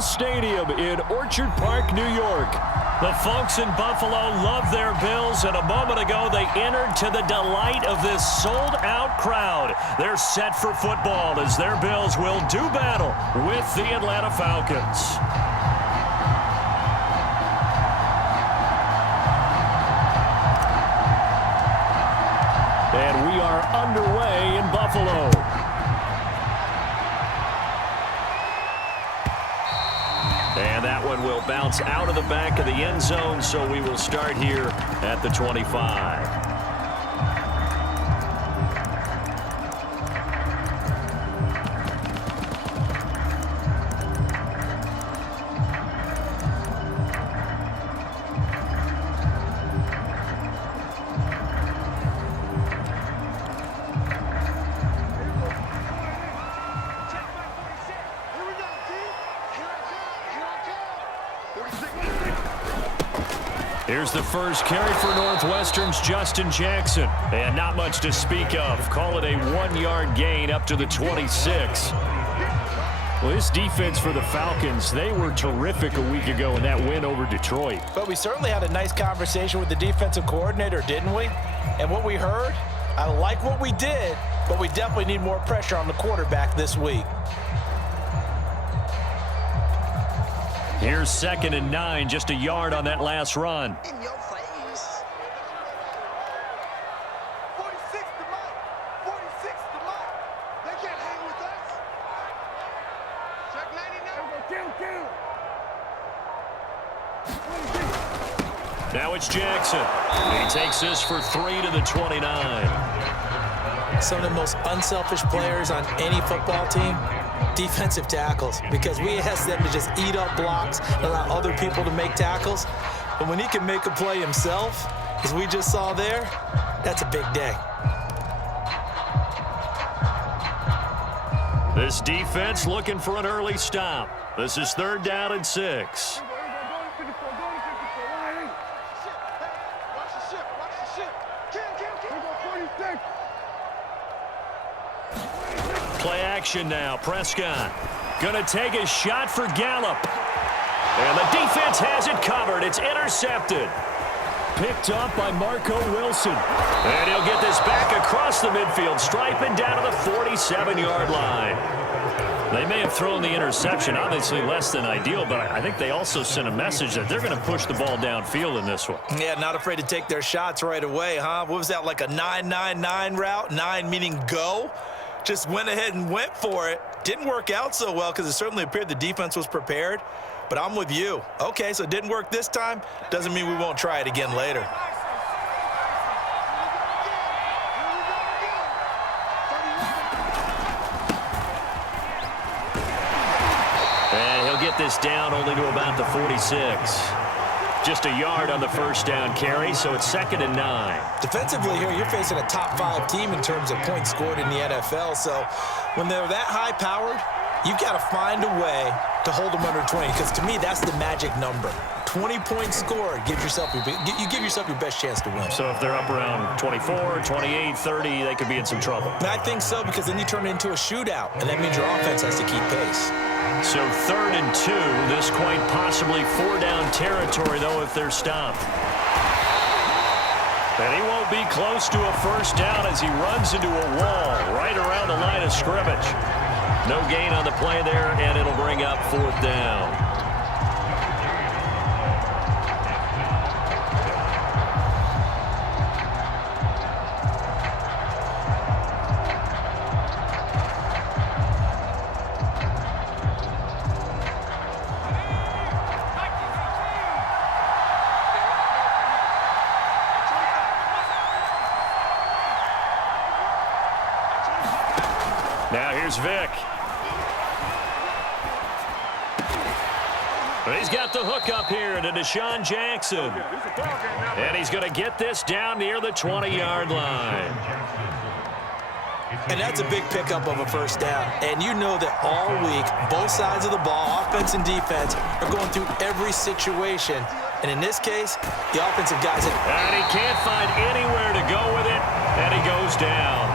Steelo Stadium in Orchard Park, New York. The folks in Buffalo love their Bills, and a moment ago they entered to the delight of this sold-out crowd. They're set for football as their Bills will do battle with the Atlanta Falcons. And we are underway in Buffalo. And that one will bounce out of the back of the end zone, so we will start here at the 25. Here's the first carry for Northwestern's Justin Jackson. And not much to speak of. Call it a 1-yard gain up to the 26. Well, this defense for the Falcons, they were terrific a week ago in that win over Detroit. But we certainly had a nice conversation with the defensive coordinator, didn't we? And what we heard, I like what we did, but we definitely need more pressure on the quarterback this week. Here's 2nd and 9, just a yard on that last run. In your face. 46 to Mike. 46 to Mike. They can't hang with us. Check 99. Now it's Jackson. He takes this for 3 to the 29. Some of the most unselfish players on any football team, defensive tackles, because we ask them to just eat up blocks and allow other people to make tackles. But when he can make a play himself, as we just saw there, that's a big day. This defense looking for an early stop. This is 3rd down and 6. Play action now. Prescott gonna take a shot for Gallup. And the defense has it covered. It's intercepted. Picked up by Marco Wilson. And he'll get this back across the midfield, striping down to the 47-yard line. They may have thrown the interception, obviously less than ideal, but I think they also sent a message that they're going to push the ball downfield in this one. Yeah, not afraid to take their shots right away, huh? What was that, like a 9-9-9 route? 9 meaning go? Just went ahead and went for it. Didn't work out so well because it certainly appeared the defense was prepared. But I'm with you. Okay, so it didn't work this time. Doesn't mean we won't try it again later. And he'll get this down only to about the 46. Just a yard on the first down carry, so it's 2nd and 9. Defensively here, you're facing a top 5 team in terms of points scored in the NFL. So when they're that high-powered, you've got to find a way to hold them under 20, because to me, that's the magic number. 20 points scored, you give yourself your best chance to win. So if they're up around 24, 28, 30, they could be in some trouble. And I think so, because then you turn it into a shootout, and that means your offense has to keep pace. So 3rd and 2, this quite possibly 4-down territory, though, if they're stopped. And he won't be close to a first down as he runs into a wall right around the line of scrimmage. No gain on the play there, and it'll bring up 4th down. Now here's Vic. He's got the hook up here to Deshaun Jackson. And he's going to get this down near the 20-yard line. And that's a big pickup of a first down. And you know that all week, both sides of the ball, offense and defense, are going through every situation. And in this case, the offensive guys... And he can't find anywhere to go with it, and he goes down.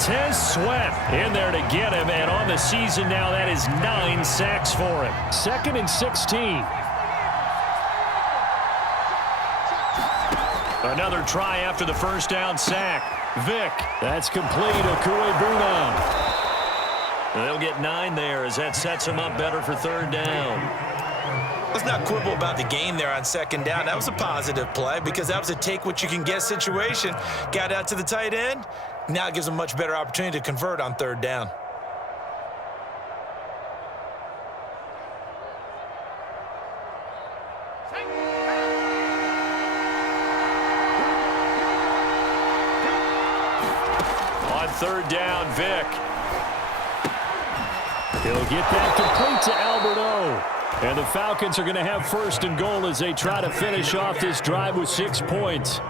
Montez Sweat in there to get him, and on the season now, that is 9 sacks for him. 2nd and 16. Another try after the first down sack. Vick, that's complete. Okuegbunam. They'll get 9 there as that sets him up better for 3rd down. Let's not quibble about the gain there on 2nd down. That was a positive play because that was a take-what-you-can-get situation. Got out to the tight end. Now it gives them a much better opportunity to convert on 3rd down. On 3rd down, Vick. He'll get that complete to Alberto. And the Falcons are going to have 1st and goal as they try to finish off this drive with 6 points.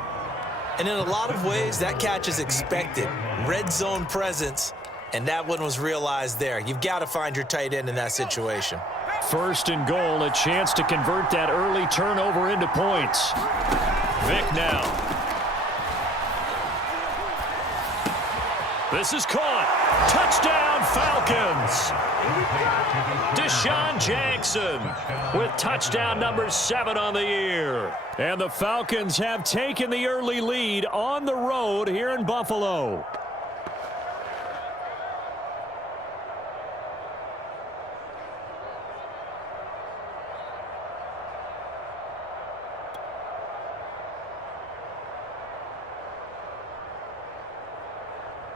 And in a lot of ways, that catch is expected. Red zone presence, and that one was realized there. You've got to find your tight end in that situation. 1st and goal, a chance to convert that early turnover into points. Vick now. This is caught. Touchdown, Falcons. Deshaun Jackson with touchdown number 7 on the year. And the Falcons have taken the early lead on the road here in Buffalo.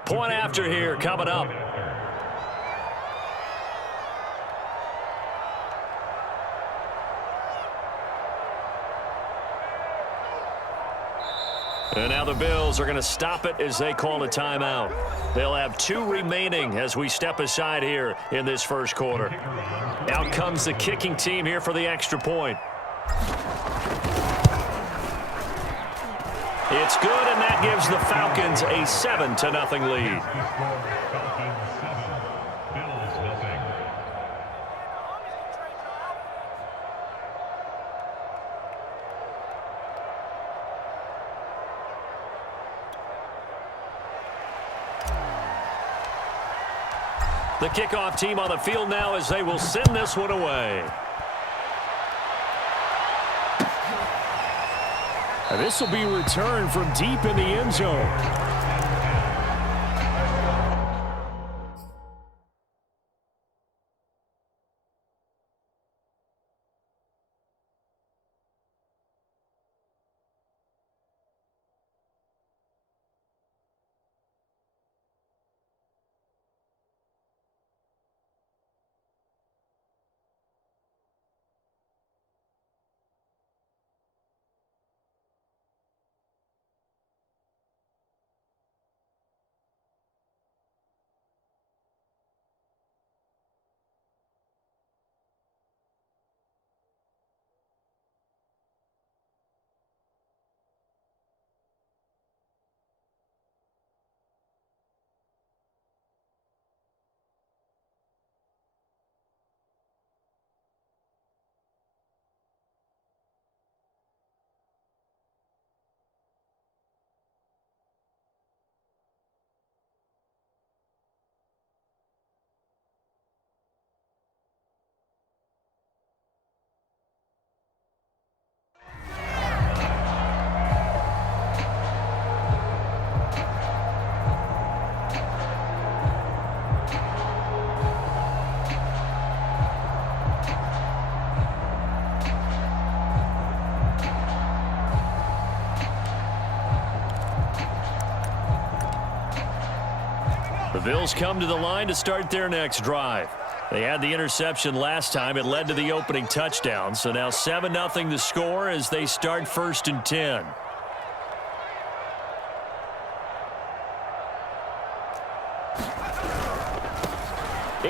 Point after here coming up. And now the Bills are going to stop it as they call a timeout. They'll have 2 remaining as we step aside here in this 1st quarter. Out comes the kicking team here for the extra point. It's good, and that gives the Falcons a 7-0 lead. The kickoff team on the field now as they will send this one away. And this will be returned from deep in the end zone. The Bills come to the line to start their next drive. They had the interception last time. It led to the opening touchdown. So now 7-0 the score as they start 1st and 10.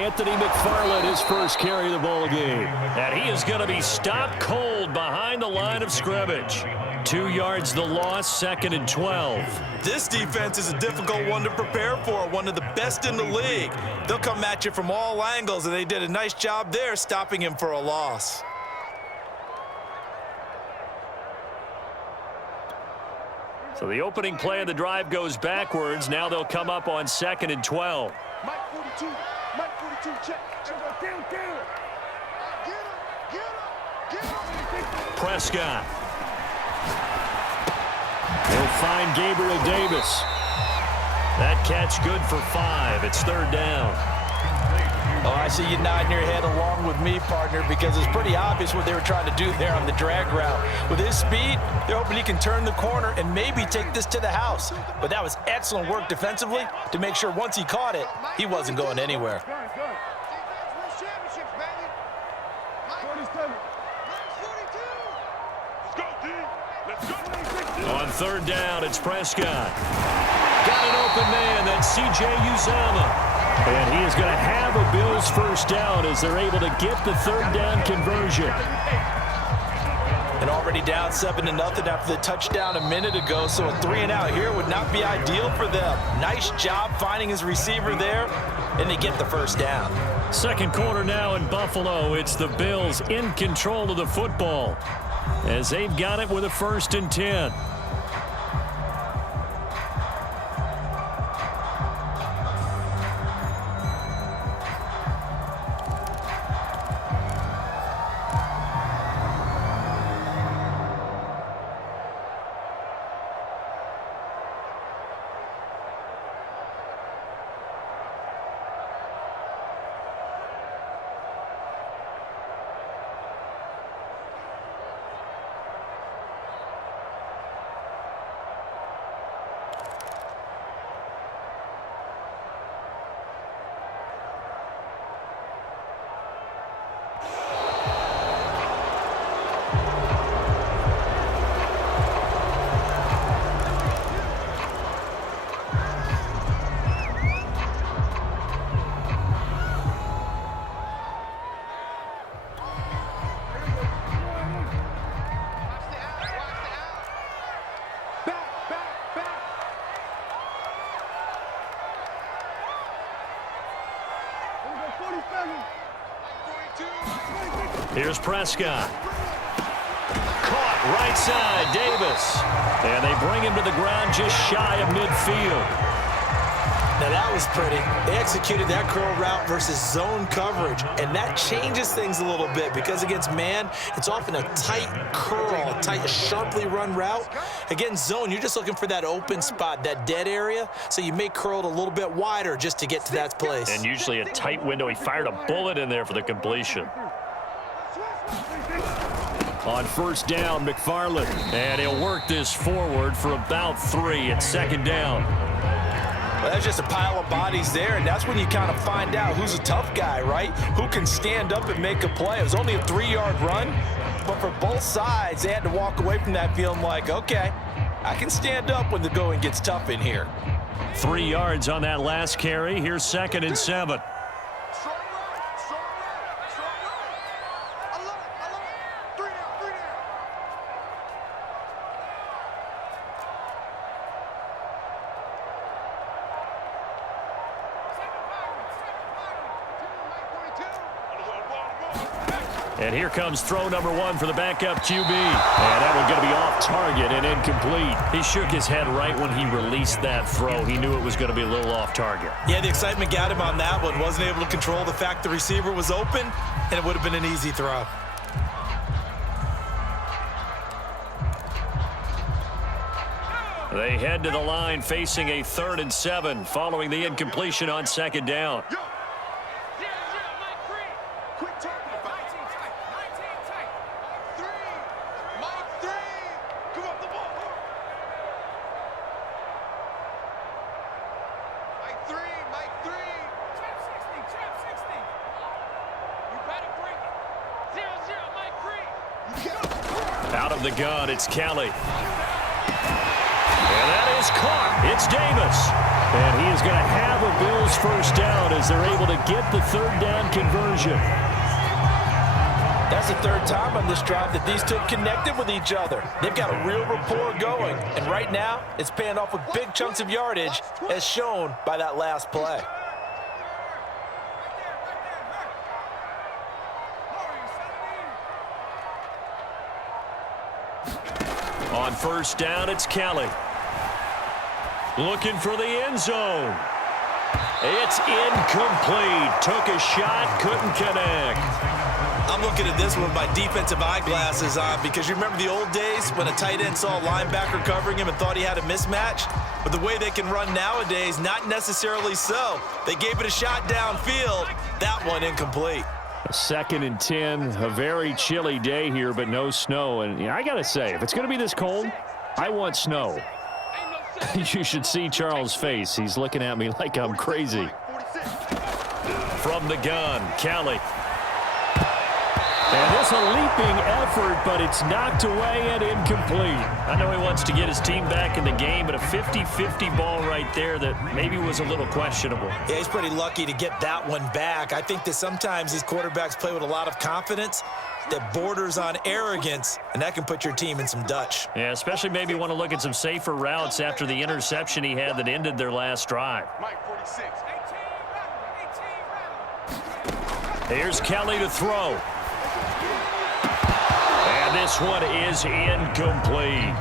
Anthony McFarland, his first carry of the ball game. And he is going to be stopped cold behind the line of scrimmage. 2 yards the loss, 2nd and 12. This defense is a difficult one to prepare for, one of the best in the league. They'll come at you from all angles, and they did a nice job there stopping him for a loss. So the opening play of the drive goes backwards. Now they'll come up on 2nd and 12. Mike 42. Mike 42, check. Get him. Prescott. He'll find Gabriel Davis. That catch good for 5. It's 3rd down. Oh, I see you nodding your head along with me, partner, because it's pretty obvious what they were trying to do there on the drag route. With his speed, they're hoping he can turn the corner and maybe take this to the house. But that was excellent work defensively to make sure once he caught it, he wasn't going anywhere. On 3rd down, it's Prescott. Got an open man. That's C.J. Uzomah. And he is going to have a Bills first down as they're able to get the 3rd down conversion. And already down 7-0 after the touchdown a minute ago, so a 3 and out here would not be ideal for them. Nice job finding his receiver there, and they get the first down. 2nd quarter now in Buffalo. It's the Bills in control of the football as they've got it with a 1st and 10. Here's Prescott. Caught right side, Davis. And they bring him to the ground just shy of midfield. Now that was pretty. They executed that curl route versus zone coverage, and that changes things a little bit because against man, it's often a tight curl, a tight, sharply run route. Against zone, you're just looking for that open spot, that dead area, so you may curl it a little bit wider just to get to that place. And usually a tight window. He fired a bullet in there for the completion. On 1st down, McFarland. And he'll work this forward for about 3 at 2nd down. Well, that's just a pile of bodies there, and that's when you kind of find out who's a tough guy, right? Who can stand up and make a play. It was only a 3-yard run, but for both sides, they had to walk away from that feeling like, okay, I can stand up when the going gets tough in here. 3 yards on that last carry. Here's 2nd and 7. And here comes throw number 1 for the backup QB. And that one going to be off target and incomplete. He shook his head right when he released that throw. He knew it was going to be a little off target. Yeah, the excitement got him on that one. Wasn't able to control the fact the receiver was open, and it would have been an easy throw. They head to the line facing a 3rd and 7 following the incompletion on 2nd down. Out of the gun, it's Kelly. And that is caught. It's Davis. And he is going to have a Bills first down as they're able to get the 3rd down conversion. That's the 3rd time on this drive that these two connected with each other. They've got a real rapport going. And right now, it's paying off with big chunks of yardage, as shown by that last play. On 1st down, it's Kelly. Looking for the end zone. It's incomplete. Took a shot, couldn't connect. I'm looking at this with my defensive eyeglasses on because you remember the old days when a tight end saw a linebacker covering him and thought he had a mismatch? But the way they can run nowadays, not necessarily so. They gave it a shot downfield. That one incomplete. 2nd and 10, a very chilly day here, but no snow. And I got to say, if it's going to be this cold, I want snow. You should see Charles' face. He's looking at me like I'm crazy. From the gun, Kelly. And it's a leaping effort, but it's knocked away and incomplete. I know he wants to get his team back in the game, but a 50-50 ball right there that maybe was a little questionable. Yeah, he's pretty lucky to get that one back. I think that sometimes these quarterbacks play with a lot of confidence that borders on arrogance, and that can put your team in some Dutch. Yeah, especially maybe want to look at some safer routes after the interception he had that ended their last drive. Mike 46. Here's Kelly to throw. And this one is incomplete.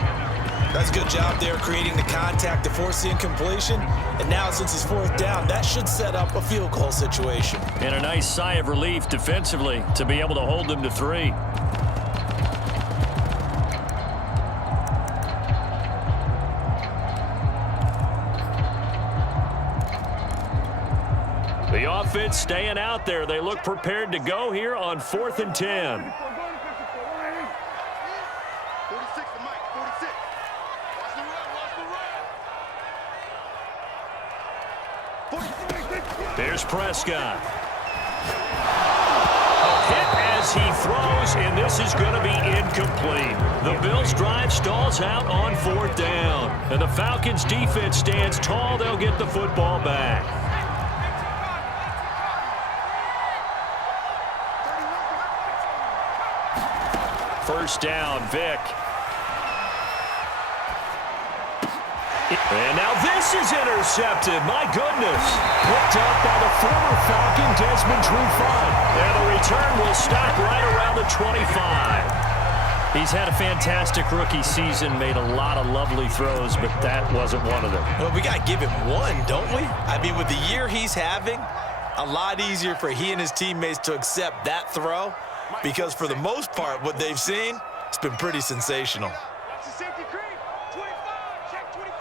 That's a good job there creating the contact to force the incompletion. And now since it's 4th down, that should set up a field goal situation. And a nice sigh of relief defensively to be able to hold them to 3. The offense staying out there. They look prepared to go here on 4th and 10. 46 to Mike, 46. Watch the run, 46. There's Prescott. A hit as he throws, and this is going to be incomplete. The Bills' drive stalls out on 4th down. And the Falcons' defense stands tall. They'll get the football back. First down, Vic. And now this is intercepted. My goodness. Picked up by the former Falcon, Desmond Trufant. And the return will stop right around the 25. He's had a fantastic rookie season, made a lot of lovely throws, but that wasn't one of them. Well, we got to give him one, don't we? I mean, with the year he's having, a lot easier for he and his teammates to accept that throw because for the most part, what they've seen, it's been pretty sensational. Watch the safety creep. 25. Check 25.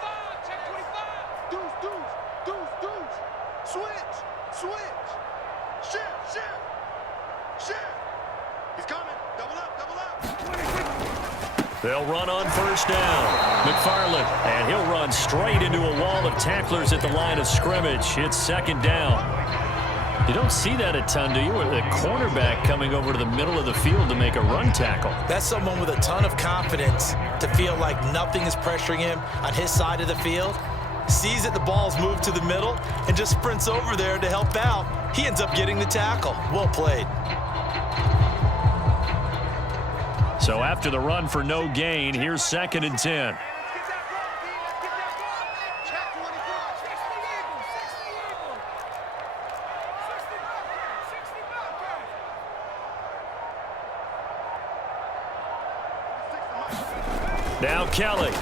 Check 25. Deuce, deuce, deuce, deuce. Switch, switch. Shift, shift, shift. He's coming. Double up, double up. They'll run on first down. McFarland, and he'll run straight into a wall of tacklers at the line of scrimmage. It's 2nd down. You don't see that a ton, do you? With a cornerback coming over to the middle of the field to make a run tackle. That's someone with a ton of confidence to feel like nothing is pressuring him on his side of the field. Sees that the ball's moved to the middle and just sprints over there to help out. He ends up getting the tackle. Well played. So after the run for no gain, here's 2nd and 10. Now Kelly.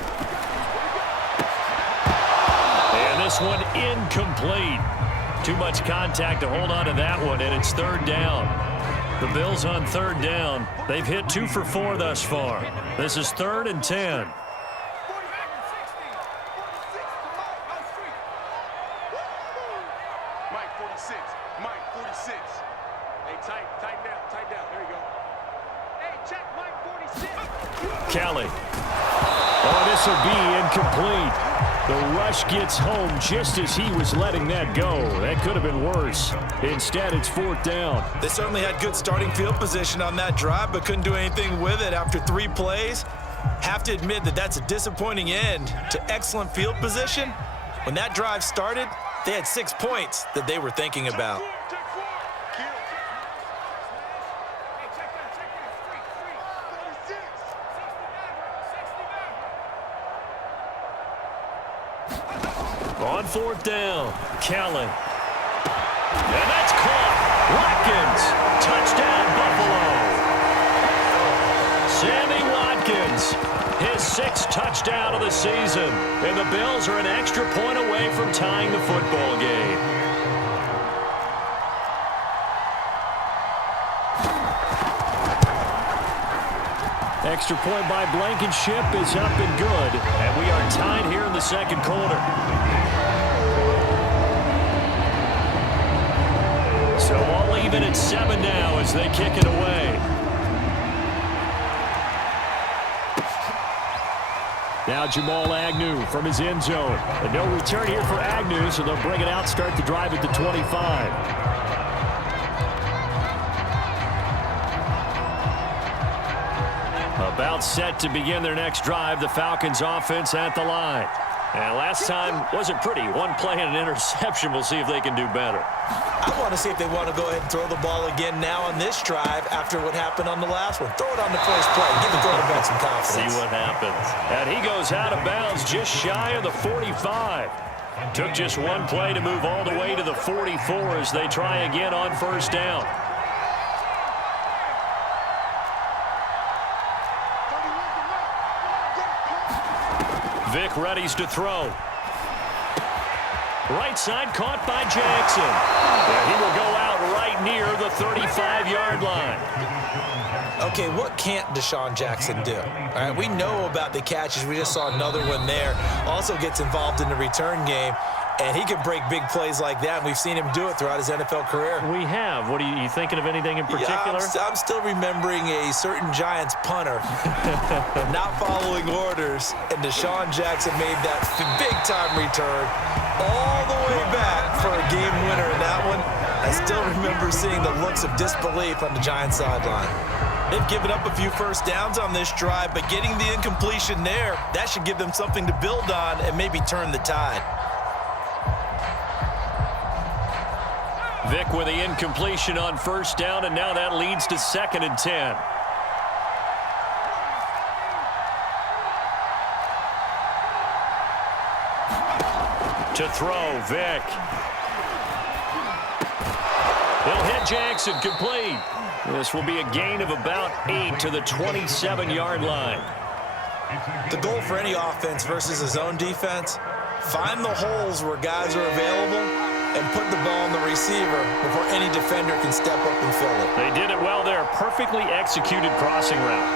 And this one incomplete. Too much contact to hold on to that one, and it's 3rd down. The Bills on 3rd down. They've hit 2 for 4 thus far. This is 3rd and 10. Mike 46. Mike 46. Hey, tighten down. There you go. Hey, check Mike 46. Kelly. Oh, this will be incomplete. The rush gets home just as he was letting that go. That could have been worse. Instead, it's 4th down. They certainly had good starting field position on that drive, but couldn't do anything with it after 3 plays. Have to admit that that's a disappointing end to excellent field position. When that drive started, they had 6 points that they were thinking about. On 4th down, Kelly. And that's caught. Watkins, touchdown Buffalo. Sammy Watkins His 6th touchdown of the season. And the Bills are an extra point away from tying the football game. Extra point by Blankenship is up and good. And we are tied here in the second quarter. So all even at 7 now as they kick it away. Now Jamal Agnew from his end zone. And no return here for Agnew, so they'll bring it out, start the drive at the 25. About set to begin their next drive, the Falcons offense at the line. And last time wasn't pretty. One play and an interception. We'll see if they can do better. I want to see if they want to go ahead and throw the ball again now on this drive after what happened on the last one. Throw it on the first play. Give the quarterback some confidence. See what happens. And he goes out of bounds just shy of the 45. Took just one play to move all the way to the 44 as they try again on first down. Vic readies to throw. Right side caught by Jackson. And he will go out right near the 35-yard line. Okay, what can't Deshaun Jackson do? All right, we know about the catches. We just saw another one there. Also gets involved in the return game. And he can break big plays like that. And we've seen him do it throughout his NFL career. We have. What are you thinking of anything in particular? Yeah, I'm still remembering a certain Giants punter not following orders. And Deshaun Jackson made that big-time return all the way back for a game winner in that one. I still remember seeing the looks of disbelief on the Giants sideline. They've given up a few first downs on this drive, but getting the incompletion there, that should give them something to build on and maybe turn the tide. Vic with the incompletion on first down, and now that leads to 2nd and 10. To throw, Vic. He'll hit Jackson, complete. This will be a gain of about 8 to the 27-yard line. The goal for any offense versus a zone defense, find the holes where guys are available and put the ball on the receiver before any defender can step up and fill it. They did it well there. Perfectly executed crossing route.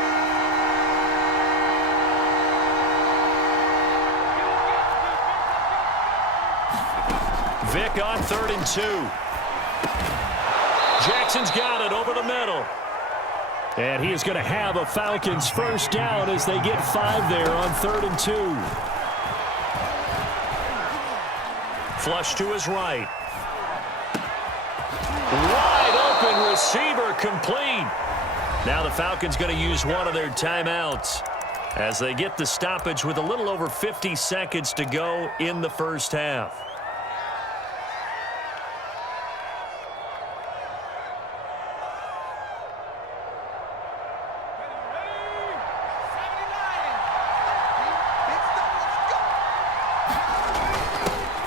Vic on 3rd and 2. Jackson's got it over the middle. And he is going to have a Falcons first down as they get 5 there on 3rd and 2. Flush to his right. Wide open receiver, complete. Now the Falcons going to use one of their timeouts as they get the stoppage with a little over 50 seconds to go in the first half.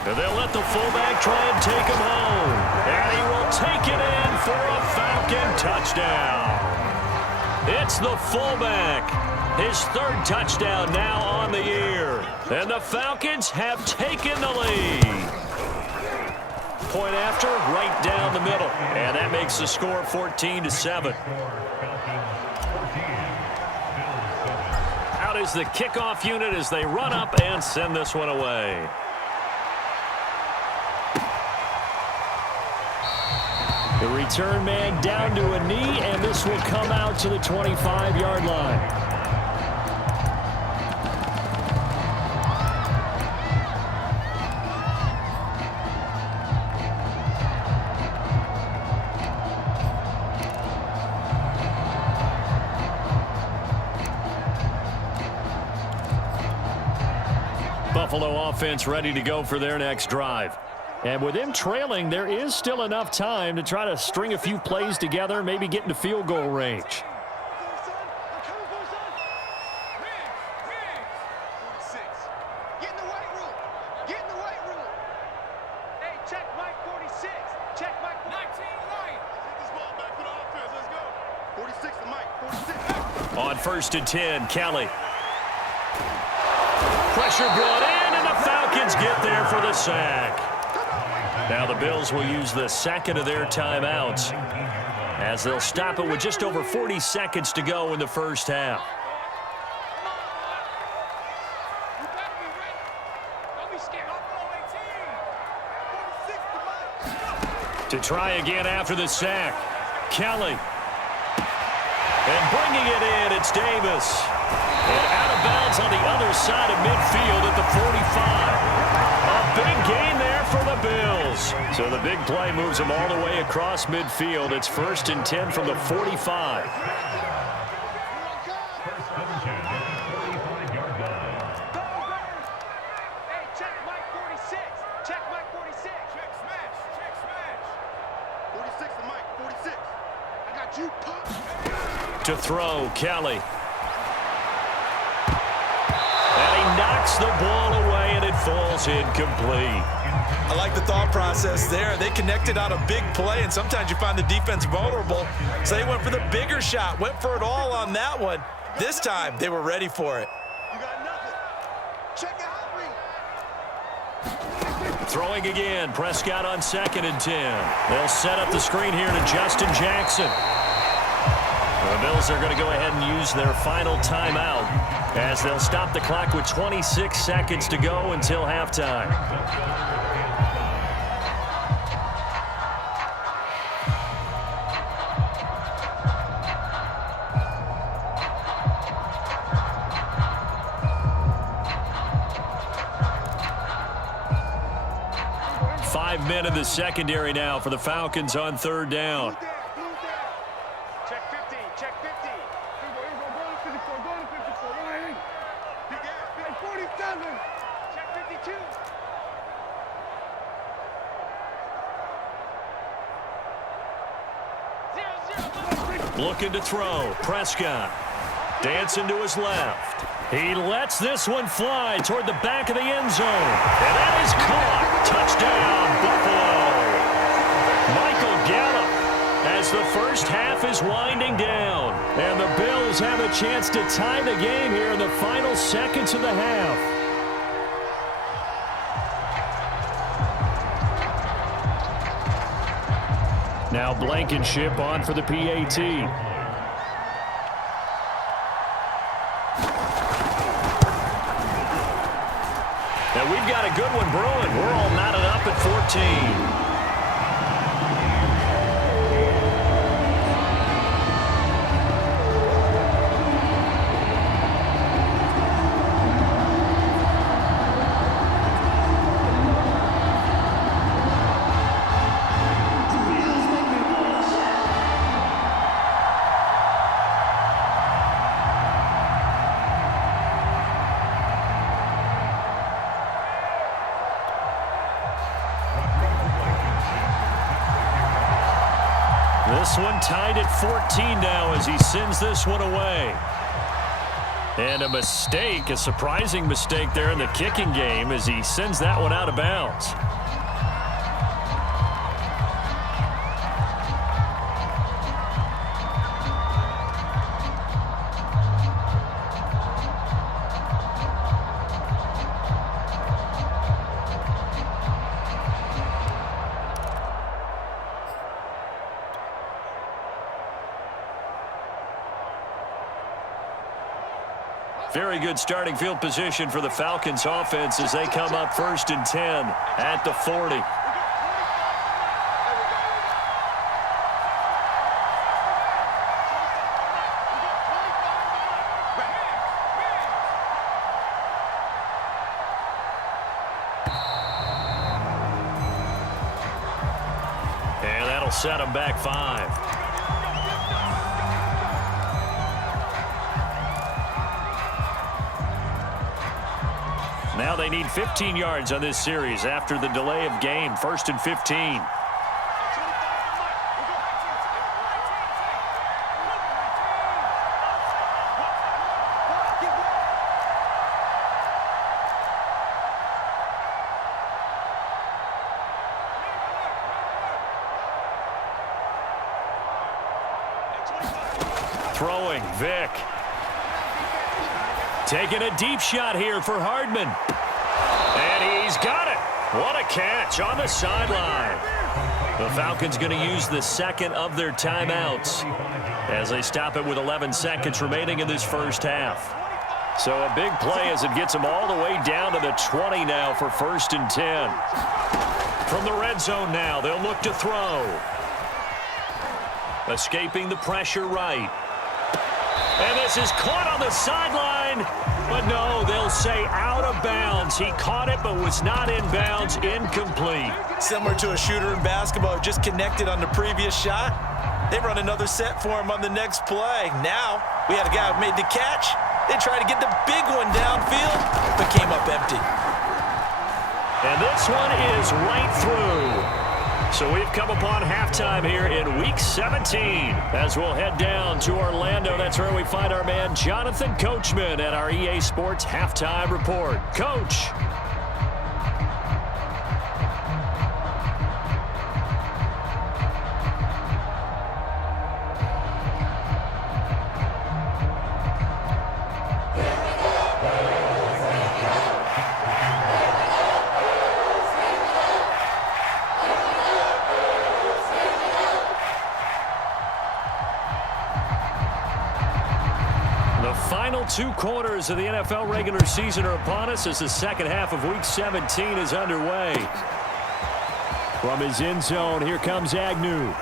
They'll let the fullback try and take him home. And he will take it in for a Falcon touchdown. It's the fullback. His 3rd touchdown now on the year. And the Falcons have taken the lead. Point after, right down the middle. And that makes the score 14-7. Out is the kickoff unit as they run up and send this one away. The return man down to a knee, and this will come out to the 25-yard line. Buffalo offense ready to go for their next drive. And with them trailing, there is still enough time to try to string a few plays together, maybe get into field goal range. Get in the weight room. Get in the weight room. Hey, check Mike 46. Check Mike 19 Lion. Take this ball back for the offense. Let's go. 46 to Mike. 46. On 1st and 10, Kelly. Pressure brought in, and the Falcons get there for the sack. Now the Bills will use the second of their timeouts as they'll stop it with just over 40 seconds to go in the first half. To try again after the sack, Kelly. And bringing it in, it's Davis. And out of bounds on the other side of midfield at the 45. A big gain there for the Bills. So the big play moves them all the way across midfield. It's 1st and 10 from the 45. To throw, Kelly. And he knocks the ball away, and it falls incomplete. I like the thought process there. They connected on a big play, and sometimes you find the defense vulnerable. So they went for the bigger shot, went for it all on that one. This time, they were ready for it. You got nothing. Check out. Throwing again, Prescott on 2nd and 10. They'll set up the screen here to Justin Jackson. The Bills are going to go ahead and use their final timeout as they'll stop the clock with 26 seconds to go until halftime. Five men in the secondary now for the Falcons on 3rd down. Check 50. Check 50. Go to 54. Go to 54. Ryan. Big ass. 47. Check 52. Looking to throw. Prescott. Dancing to his left. He lets this one fly toward the back of the end zone. And that is caught. Touchdown, Buffalo. Michael Gallup as the first half is winding down. And the Bills have a chance to tie the game here in the final seconds of the half. Now Blankenship on for the PAT. Now we've got a good one brewing. We're all knotted up at 14. This one tied at 14 now as he sends this one away. And a mistake, a surprising mistake there in the kicking game as he sends that one out of bounds. Very good starting field position for the Falcons offense as they come up 1st and 10 at the 40. And that'll set them back 5. Now they need 15 yards on this series after the delay of game. 1st and 15. Throwing, Vic. Taking a deep shot here for Hardman. And he's got it. What a catch on the sideline. The Falcons going to use the second of their timeouts as they stop it with 11 seconds remaining in this first half. So a big play as it gets them all the way down to the 20 now for 1st and 10. From the red zone now, they'll look to throw. Escaping the pressure right. And this is caught on the sideline. But no, they'll say out of bounds. He caught it but was not in bounds. Incomplete. Similar to a shooter in basketball, just connected on the previous shot. They run another set for him on the next play. Now, we had a guy who made the catch. They tried to get the big one downfield, but came up empty. And this one is right through. So we've come upon halftime here in Week 17. As we'll head down to Orlando, that's where we find our man Jonathan Coachman at our EA Sports Halftime Report. Coach. Final 2 quarters of the NFL regular season are upon us as the second half of Week 17 is underway. From his end zone, here comes Agnew.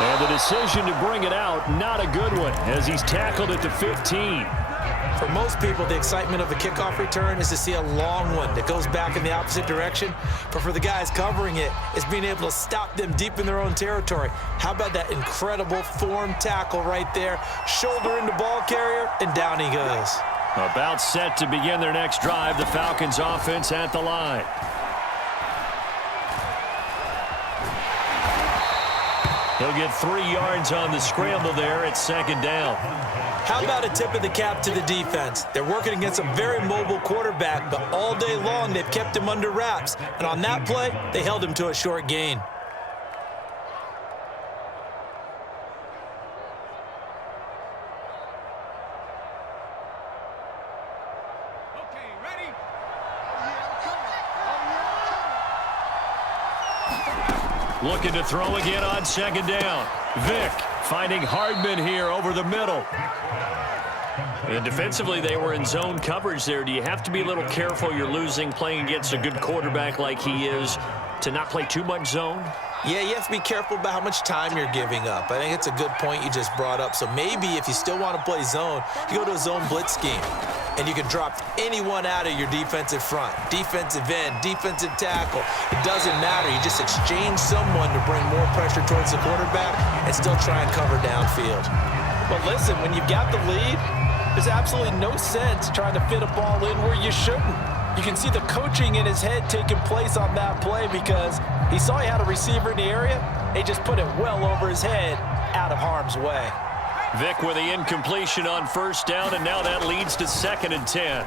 And the decision to bring it out, not a good one, as he's tackled at the 15. For most people, the excitement of a kickoff return is to see a long one that goes back in the opposite direction. But for the guys covering it, it's being able to stop them deep in their own territory. How about that incredible form tackle right there? Shoulder into ball carrier, and down he goes. About set to begin their next drive, the Falcons offense at the line. He'll get 3 yards on the scramble there at 2nd down. How about a tip of the cap to the defense? They're working against a very mobile quarterback, but all day long they've kept him under wraps. And on that play, they held him to a short gain. Okay, ready? Looking to throw again on 2nd down. Vick finding Hardman here over the middle. And defensively, they were in zone coverage there. Do you have to be a little careful? You're losing, playing against a good quarterback like he is, to not play too much zone? Yeah, you have to be careful about how much time you're giving up. I think it's a good point you just brought up. So maybe if you still want to play zone, you go to a zone blitz scheme. And you can drop anyone out of your defensive front. Defensive end, defensive tackle. It doesn't matter. You just exchange someone to bring more pressure towards the quarterback and still try and cover downfield. But listen, when you've got the lead, there's absolutely no sense trying to fit a ball in where you shouldn't. You can see the coaching in his head taking place on that play because he saw he had a receiver in the area. He just put it well over his head, out of harm's way. Vick with the incompletion on 1st down, and now that leads to 2nd and 10.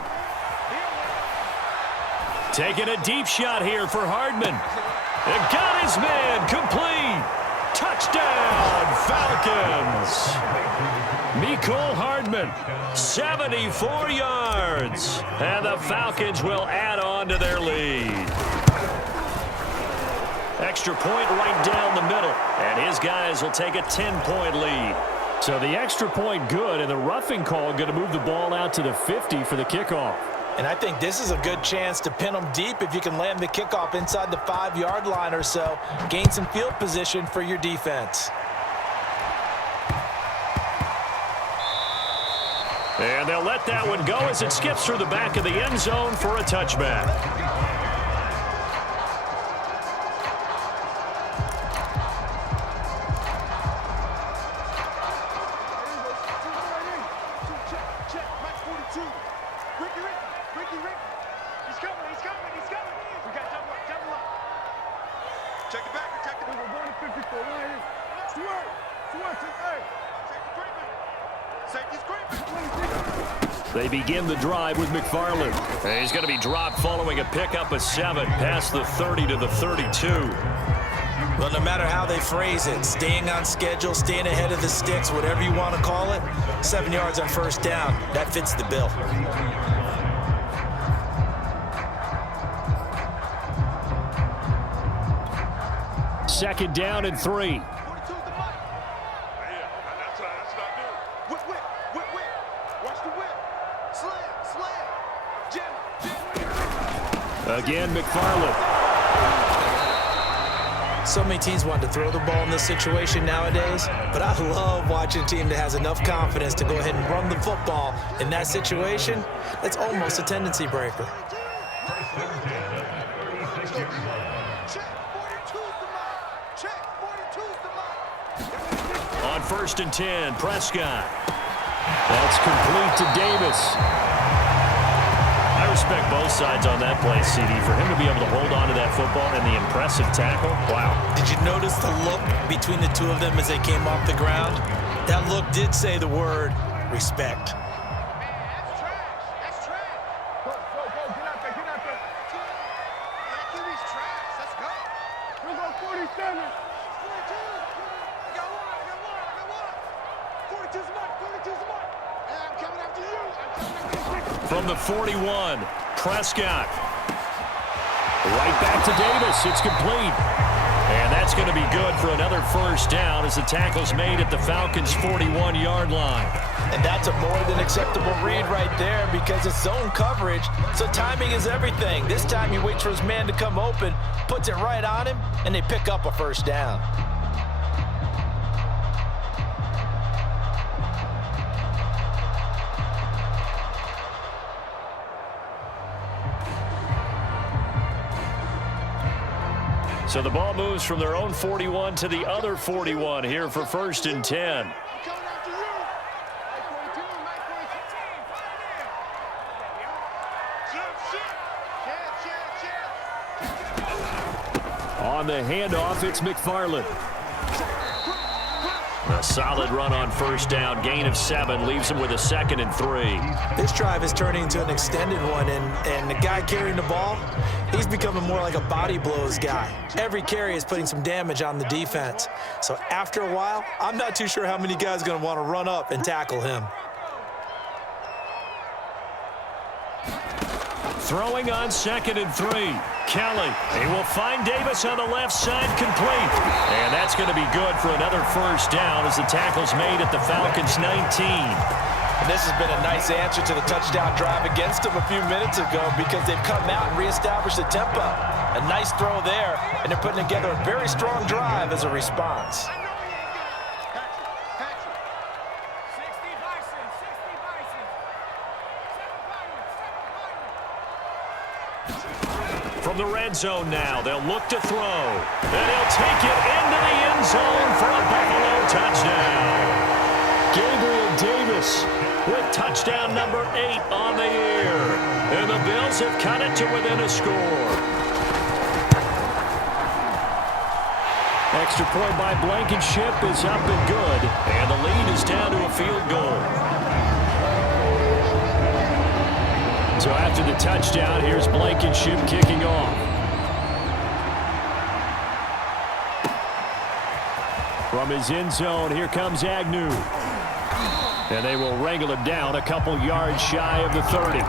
Taking a deep shot here for Hardman. And got his man complete. Touchdown, Falcons. Mecole Hardman, 74 yards. And the Falcons will add on to their lead. Extra point right down the middle. And his guys will take a 10-point lead. So the extra point good, and the roughing call going to move the ball out to the 50 for the kickoff. And I think this is a good chance to pin them deep if you can land the kickoff inside the 5-yard line or so. Gain some field position for your defense. And they'll let that one go as it skips through the back of the end zone for a touchback. Check it back, check it. We're going to 54 right here. Swerve, hey. Safety's creeping. They begin the drive with McFarland. He's going to be dropped following a pickup of 7 past the 30 to the 32. Well, no matter how they phrase it, staying on schedule, staying ahead of the sticks, whatever you want to call it, 7 yards on first down, that fits the bill. Second down and 3. Again, McFarland. So many teams want to throw the ball in this situation nowadays, but I love watching a team that has enough confidence to go ahead and run the football. In that situation, that's almost a tendency breaker. On first and 10, Prescott. That's complete to Davis. I respect both sides on that play, CD. For him to be able to hold on to that football and the impressive tackle, wow. Did you notice the look between the two of them as they came off the ground? That look did say the word respect. From the 41, Prescott. Right back to Davis. It's complete. And that's going to be good for another first down as the tackle's made at the Falcons' 41-yard line. And that's a more than acceptable read right there because it's zone coverage, so timing is everything. This time he waits for his man to come open, puts it right on him, and they pick up a first down. So the ball moves from their own 41 to the other 41 here for first and 10. On the handoff, it's McFarland. A solid run on first down, gain of 7, leaves him with a 2nd and 3. This drive is turning into an extended one, and the guy carrying the ball, he's becoming more like a body blows guy. Every carry is putting some damage on the defense. So after a while, I'm not too sure how many guys are going to want to run up and tackle him. Throwing on 2nd and 3. Kelly. He will find Davis on the left side, complete. And that's going to be good for another first down as the tackle's made at the Falcons' 19. And this has been a nice answer to the touchdown drive against them a few minutes ago because they've come out and reestablished the tempo. A nice throw there, and they're putting together a very strong drive as a response. From the red zone now, they'll look to throw. And he'll take it into the end zone for a Buffalo touchdown. Gabriel Davis with touchdown number 8 on the year. And the Bills have cut it to within a score. Extra point by Blankenship is up and good. And the lead is down to a field goal. So after the touchdown, here's Blankenship kicking off. From his end zone, here comes Agnew. And they will wrangle him down a couple yards shy of the 30.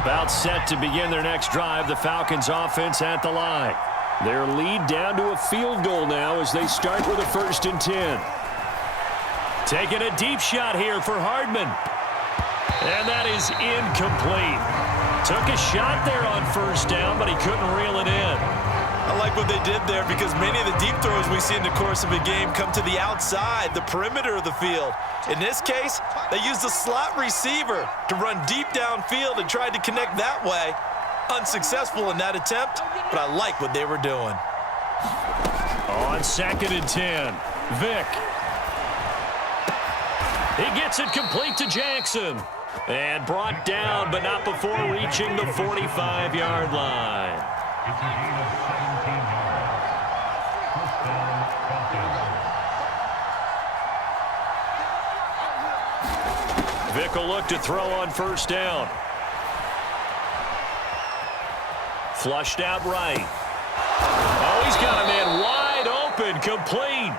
About set to begin their next drive, the Falcons offense at the line. Their lead down to a field goal now as they start with a 1st and 10. Taking a deep shot here for Hardman. And that is incomplete. Took a shot there on first down, but he couldn't reel it in. I like what they did there because many of the deep throws we see in the course of a game come to the outside, the perimeter of the field. In this case, they used the slot receiver to run deep downfield and tried to connect that way. Unsuccessful in that attempt, but I like what they were doing. On 2nd and 10, Vick. He gets it complete to Jackson. And brought down, but not before reaching the 45-yard line. Vick will look to throw on first down. Flushed out right. Oh, he's got a man wide open, complete.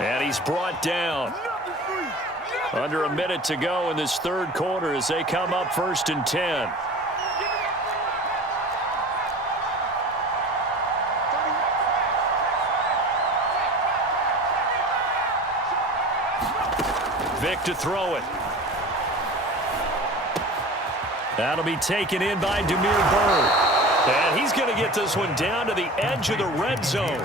And he's brought down. Under a minute to go in this third quarter as they come up 1st and 10. Vic to throw it. That'll be taken in by Demir Bird. And he's going to get this one down to the edge of the red zone.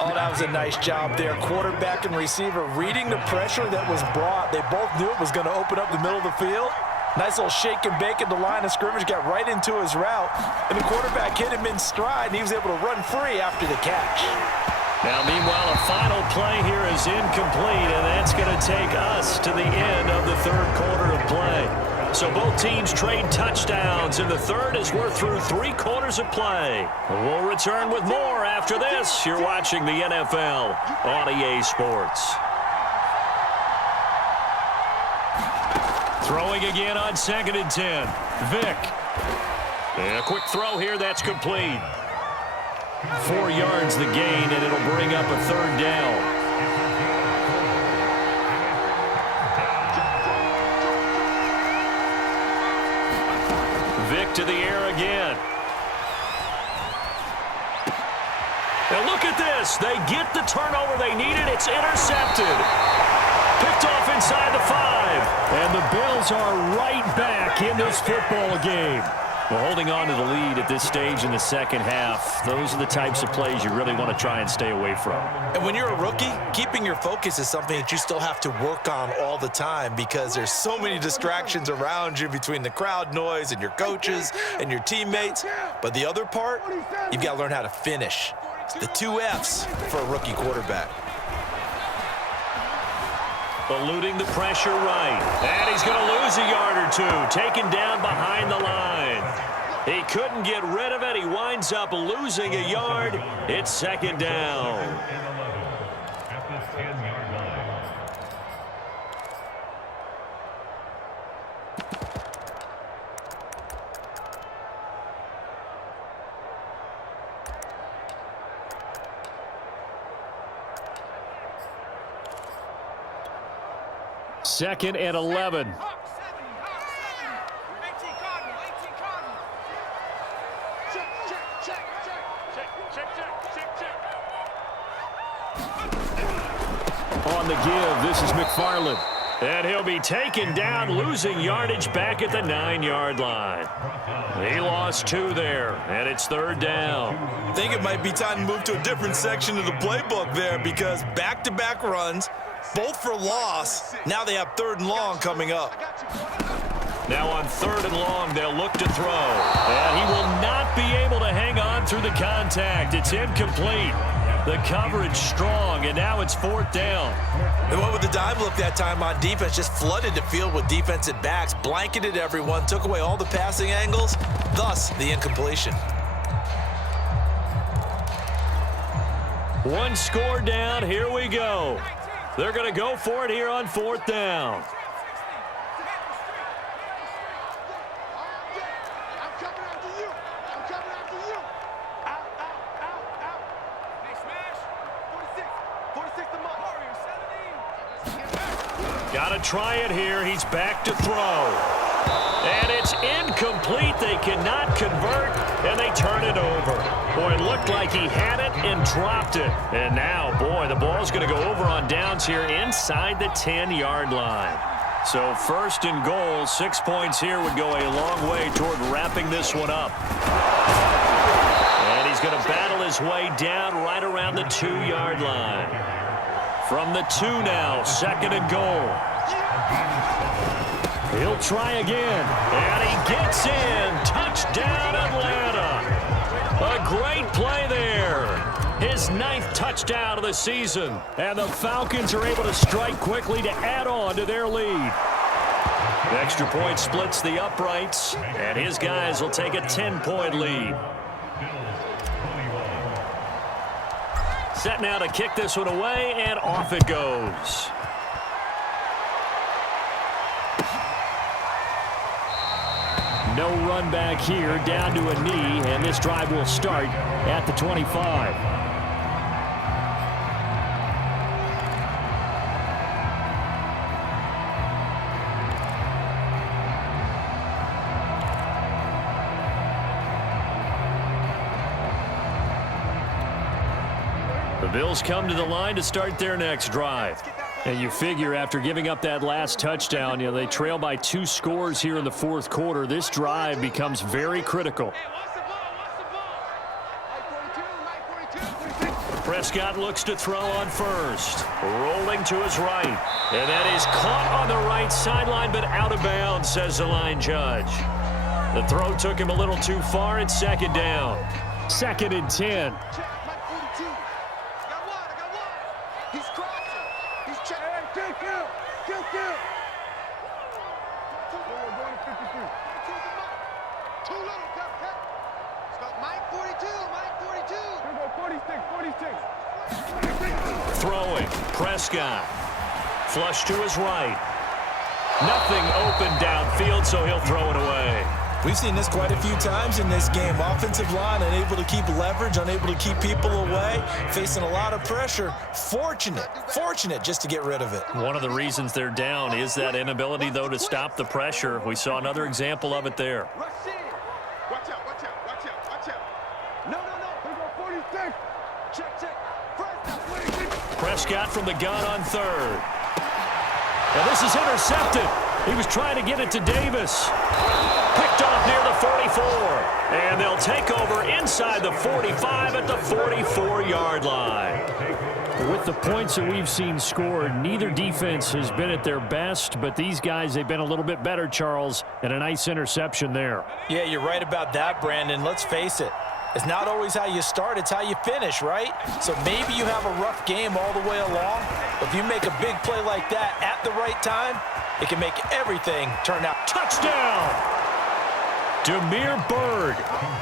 Oh, that was a nice job there. Quarterback and receiver reading the pressure that was brought. They both knew it was going to open up the middle of the field. Nice little shake and bake at the line of scrimmage, got right into his route. And the quarterback hit him in stride, and he was able to run free after the catch. Now, meanwhile, a final play here is incomplete, and that's going to take us to the end of the third quarter of play. So both teams trade touchdowns in the third as we're through 3 quarters of play. We'll return with more after this. You're watching the NFL on EA Sports. Throwing again on 2nd and 10. Vic. And a quick throw here, that's complete. 4 yards the gain, and it'll bring up a 3rd down. Vic to the air again. Now look at this. They get the turnover they needed. It's intercepted. Picked off inside the 5. And the Bills are right back in this football game. Well, holding on to the lead at this stage in the second half, those are the types of plays you really want to try and stay away from. And when you're a rookie, keeping your focus is something that you still have to work on all the time because there's so many distractions around you between the crowd noise and your coaches and your teammates. But the other part, you've got to learn how to finish. It's the 2 F's for a rookie quarterback. Eluding the pressure right. And he's going to lose a yard or 2. Taken down behind the line. He couldn't get rid of it. He winds up losing a yard. It's 2nd down. At the 10-yard line. Second and 11. On the give, this is McFarland. And he'll be taken down, losing yardage back at the 9-yard line. He lost 2 there, and it's 3rd down. I think it might be time to move to a different section of the playbook there because back-to-back runs, both for loss. Now they have 3rd and long coming up. Now on 3rd and long, they'll look to throw. And he will not be able to hang on through the contact. It's incomplete. The coverage strong, and now it's 4th down. They went with the dime look that time on defense, just flooded the field with defensive backs, blanketed everyone, took away all the passing angles, thus the incompletion. 1 score down, here we go. They're going to go for it here on 4th down. Got to try it here. He's back to throw. And it's incomplete. They cannot convert, and they turn it over. Boy, it looked like he had it and dropped it. And now, boy, the ball's going to go over on downs here inside the 10-yard line. So 1st and goal, 6 points here would go a long way toward wrapping this one up. And he's going to battle his way down right around the 2-yard line. From the 2 now, 2nd and goal. He'll try again, and he gets in. Touchdown, Atlanta. A great play there. His 9th touchdown of the season. And the Falcons are able to strike quickly to add on to their lead. The extra point splits the uprights, and his guys will take a 10-point lead. Set now to kick this one away, and off it goes. No run back here, down to a knee, and this drive will start at the 25. The Bills come to the line to start their next drive. And you figure after giving up that last touchdown, they trail by 2 scores here in the fourth quarter. This drive becomes very critical. Prescott looks to throw on first. Rolling to his right. And that is caught on the right sideline, but out of bounds, says the line judge. The throw took him a little too far. It's second down. 2nd and 10. Throwing, Prescott. Flush to his right. Nothing open downfield, so he'll throw it away. We've seen this quite a few times in this game. Offensive line unable to keep leverage, unable to keep people away, facing a lot of pressure. Fortunate just to get rid of it. One of the reasons they're down is that inability, though, to stop the pressure. We saw another example of it there. Watch out, watch out, watch out, watch out. No. Here go 46. Check. Prescott from the gun on third. And this is intercepted. He was trying to get it to Davis. Picked off near the 44. And they'll take over inside the 45 at the 44-yard line. With the points that we've seen scored, neither defense has been at their best, but these guys, they've been a little bit better, Charles, and a nice interception there. Yeah, you're right about that, Brandon. Let's face it. It's not always how you start, it's how you finish, right? So maybe you have a rough game all the way along, but if you make a big play like that at the right time, it can make everything turn out. Touchdown! Demir Bird,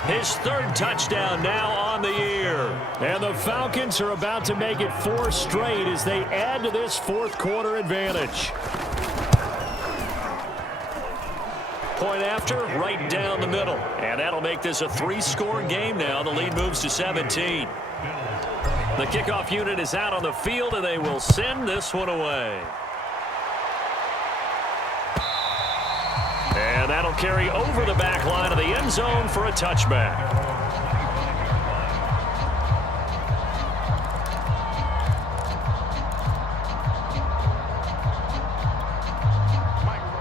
his 3rd touchdown now on the year. And the Falcons are about to make it 4 straight as they add to this fourth quarter advantage. Point after, right down the middle. And that'll make this a 3-score game now. The lead moves to 17. The kickoff unit is out on the field, and they will send this one away. And that'll carry over the back line of the end zone for a touchback.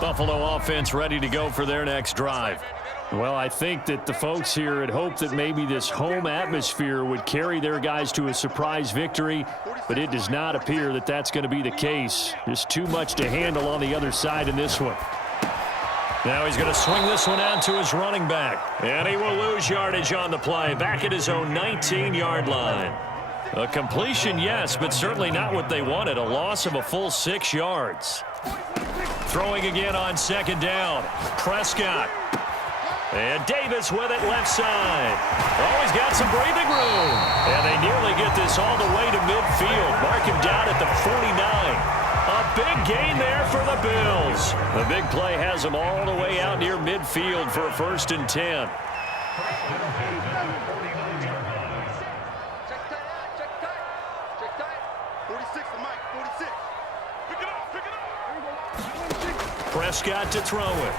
Buffalo offense ready to go for their next drive. Well, I think that the folks here had hoped that maybe this home atmosphere would carry their guys to a surprise victory, but it does not appear that that's going to be the case. Just too much to handle on the other side in this one. Now he's going to swing this one out to his running back, and he will lose yardage on the play, back at his own 19-yard line. A completion, yes, but certainly not what they wanted, a loss of a full 6 yards. Throwing again on 2nd down. Prescott. And Davis with it left side. Oh, he's got some breathing room. And they nearly get this all the way to midfield. Mark him down at the 49. A big gain there for the Bills. The big play has them all the way out near midfield for a 1st and 10. Prescott to throw it.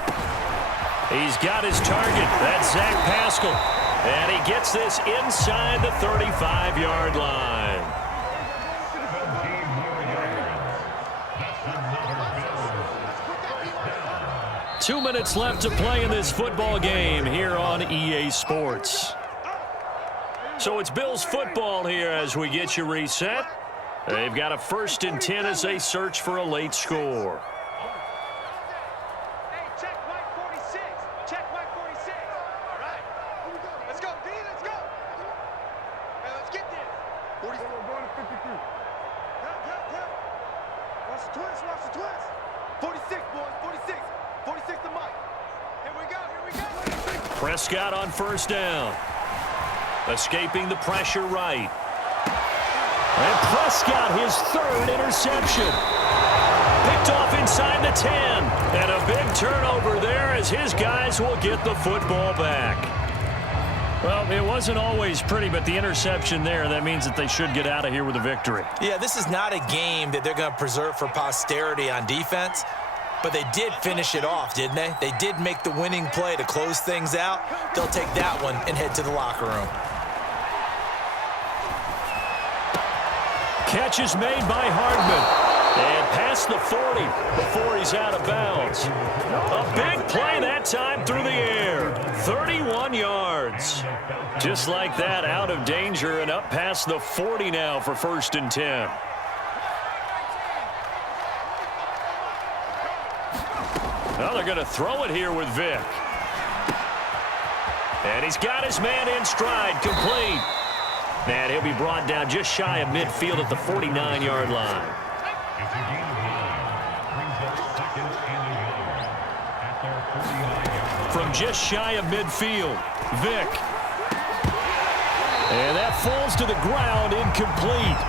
He's got his target. That's Zach Pascal. And he gets this inside the 35-yard line. Two minutes left to play in this football game here on EA Sports. So it's Bills football here as we get you reset. They've got a 1st and 10 as they search for a late score. Prescott on 1st down. Escaping the pressure right. And Prescott, his 3rd interception. Picked off inside the 10. And a big turnover there as his guys will get the football back. Well, it wasn't always pretty, but the interception there, that means that they should get out of here with a victory. Yeah, this is not a game that they're going to preserve for posterity on defense, but they did finish it off, didn't they? They did make the winning play to close things out. They'll take that one and head to the locker room. Catch is made by Hardman. And past the 40 before he's out of bounds. A big play that time through the air. 31 yards. Just like that, out of danger and up past the 40 now for 1st and 10. Well, they're going to throw it here with Vic. And he's got his man in stride, complete. And he'll be brought down just shy of midfield at the 49-yard line. It's a game of 9. Brings up 2nd and a yard at their 49-yard line. From just shy of midfield, Vic. And that falls to the ground, incomplete.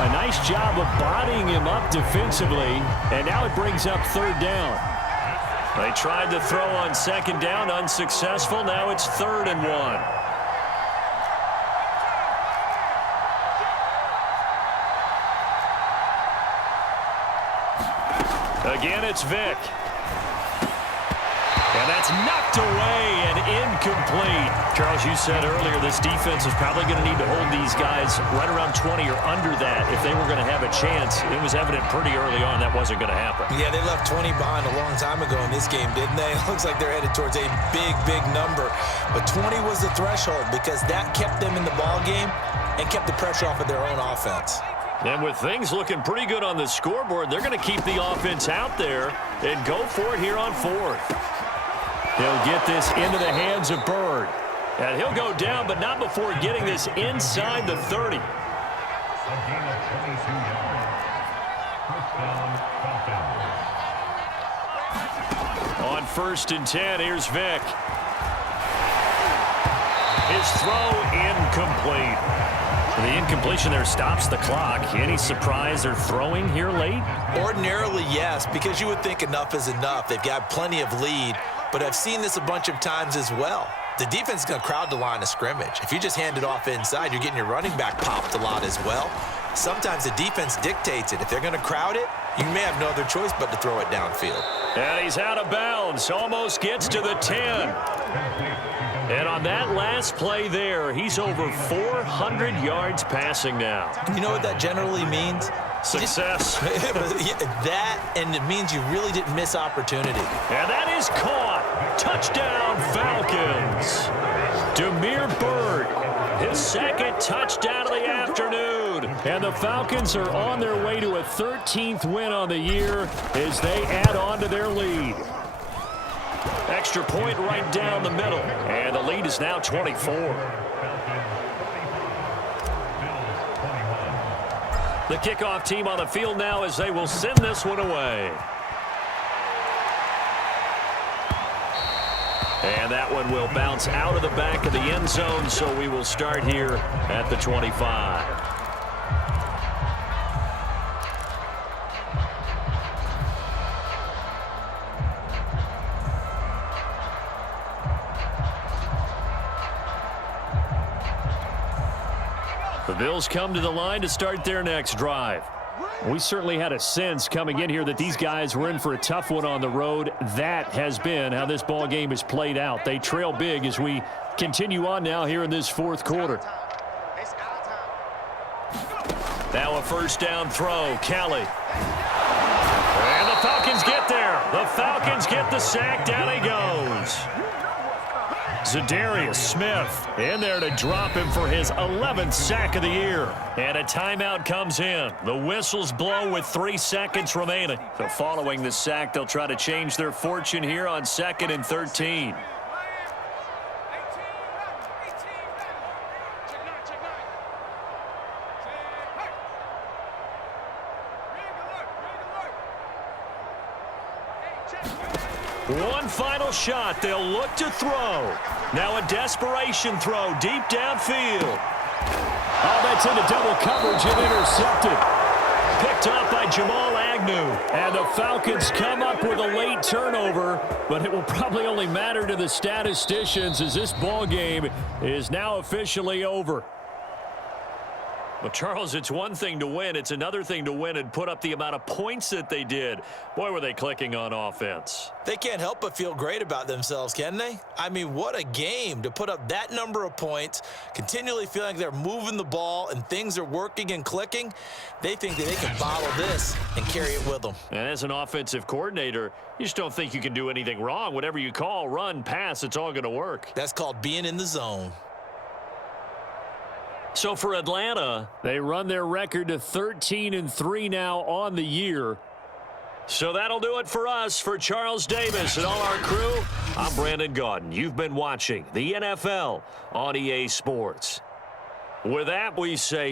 A nice job of bodying him up defensively, and now it brings up 3rd down. They tried to throw on 2nd down, unsuccessful. Now it's 3rd and 1. Again, it's Vic. And that's knocked away and incomplete. Charles, you said earlier this defense is probably going to need to hold these guys right around 20 or under that if they were going to have a chance. It was evident pretty early on that wasn't going to happen. Yeah, they left 20 behind a long time ago in this game, didn't they? It looks like they're headed towards a big, big number. But 20 was the threshold because that kept them in the ball game and kept the pressure off of their own offense. And with things looking pretty good on the scoreboard, they're going to keep the offense out there and go for it here on 4th. He'll get this into the hands of Bird. And he'll go down, but not before getting this inside the 30. A gain of 22 yards. 1st down, Falcons. On 1st and 10, here's Vic. His throw incomplete. The incompletion there stops the clock. Any surprise they're throwing here late? Ordinarily, yes, because you would think enough is enough. They've got plenty of lead, but I've seen this a bunch of times as well. The defense is going to crowd the line of scrimmage. If you just hand it off inside, you're getting your running back popped a lot as well. Sometimes the defense dictates it. If they're going to crowd it, you may have no other choice but to throw it downfield. And he's out of bounds. Almost gets to the 10. And on that last play there, he's over 400 yards passing now. You know what that generally means? Success. That, and it means you really didn't miss opportunity. And that is caught. Touchdown, Falcons. Damiere Byrd, his 2nd touchdown of the afternoon. And the Falcons are on their way to a 13th win on the year as they add on to their lead. Extra point right down the middle. And the lead is now 24. The kickoff team on the field now as they will send this one away. And that one will bounce out of the back of the end zone, so we will start here at the 25. The Bills come to the line to start their next drive. We certainly had a sense coming in here that these guys were in for a tough one on the road. That has been how this ball game has played out. They trail big as we continue on now here in this 4th quarter. Now a 1st down throw, Kelly. And the Falcons get there. The Falcons get the sack. Down he goes. Zadarius Smith in there to drop him for his 11th sack of the year. And a timeout comes in. The whistles blow with 3 seconds remaining. So following the sack, they'll try to change their fortune here on 2nd and 13. One final shot. They'll look to throw. Now a desperation throw deep downfield. Oh, that's into double coverage and intercepted. Picked up by Jamal Adams. Agnew. And the Falcons come up with a late turnover, but it will probably only matter to the statisticians as this ball game is now officially over. But, Charles, it's one thing to win. It's another thing to win and put up the amount of points that they did. Boy, were they clicking on offense. They can't help but feel great about themselves, can they? I mean, what a game to put up that number of points, continually feeling like they're moving the ball and things are working and clicking. They think that they can bottle this and carry it with them. And as an offensive coordinator, you just don't think you can do anything wrong. Whatever you call, run, pass, it's all going to work. That's called being in the zone. So for Atlanta, they run their record to 13-3 now on the year. So that'll do it for us. For Charles Davis and all our crew, I'm Brandon Gaudin. You've been watching the NFL on EA Sports. With that, we say